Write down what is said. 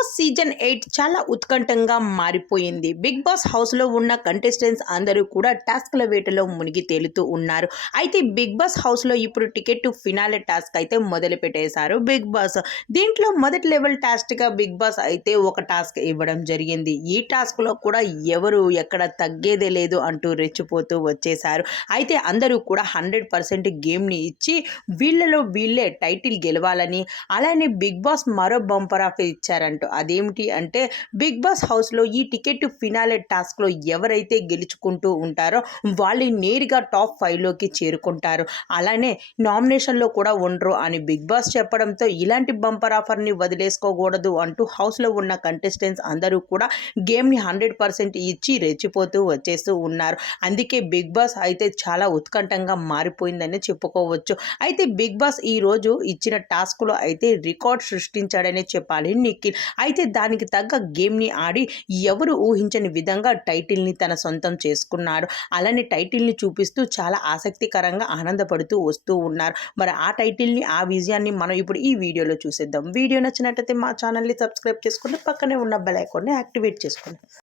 Boss season 8 చాలా ఉత్కంఠంగా మారిపోయింది. Big boss హౌస్లో ఉన్న కంటెస్టెంట్స్ అందరూ కూడా టాస్క్ల వేటలో మునిగి తేలుతూ ఉన్నారు. అయితే బిగ్ బాస్ హౌస్లో ఇప్పుడు టికెట్ టు ఫినాలే టాస్క్ అయితే మొదలు పెట్టేశారు బిగ్ బాస్. దీంట్లో మొదటి లెవెల్ టాస్క్గా బిగ్ బాస్ అయితే ఒక టాస్క్ ఇవ్వడం జరిగింది. ఈ టాస్క్లో కూడా ఎవరు ఎక్కడ తగ్గేదే లేదు అంటూ రెచ్చిపోతూ వచ్చేశారు. అయితే అందరూ కూడా 100% గేమ్ని ఇచ్చి వీళ్ళలో వీళ్ళే టైటిల్ గెలవాలని, అలానే బిగ్ బాస్ మరో బంపర్ ఆఫర్ ఇచ్చారంట. అదేమిటి అంటే బిగ్ బాస్ హౌస్లో ఈ టికెట్ ఫినాలే టాస్క్లో ఎవరైతే గెలుచుకుంటూ ఉంటారో వాళ్ళు నేరుగా టాప్ 5లోకి చేరుకుంటారు. అలానే నామినేషన్లో కూడా ఉండరు అని బిగ్ బాస్ చెప్పడంతో ఇలాంటి బంపర్ ఆఫర్ని వదిలేసుకోకూడదు అంటూ హౌస్లో ఉన్న కంటెస్టెంట్స్ అందరూ కూడా గేమ్ని 100% ఇచ్చి రెచ్చిపోతూ వచ్చేస్తూ ఉన్నారు. అందుకే బిగ్ బాస్ అయితే చాలా ఉత్కంఠంగా మారిపోయిందని చెప్పుకోవచ్చు. అయితే బిగ్ బాస్ ఈరోజు ఇచ్చిన టాస్క్లో అయితే రికార్డ్ సృష్టించాడనే చెప్పాలి నిఖిల్. అయితే దానికి తగ్గ గేమ్ని ఆడి ఎవరు ఊహించని విధంగా టైటిల్ని తన సొంతం చేసుకున్నారు. అలానే టైటిల్ని చూపిస్తూ చాలా ఆసక్తికరంగా ఆనందపడుతూ వస్తూ ఉన్నారు. మరి ఆ టైటిల్ని, ఆ విజయాన్ని మనం ఇప్పుడు ఈ వీడియోలో చూసేద్దాం. వీడియో నచ్చినట్లయితే మా ఛానల్ని సబ్స్క్రైబ్ చేసుకుని పక్కనే ఉన్న బెల్ ఐకాన్ని యాక్టివేట్ చేసుకోండి.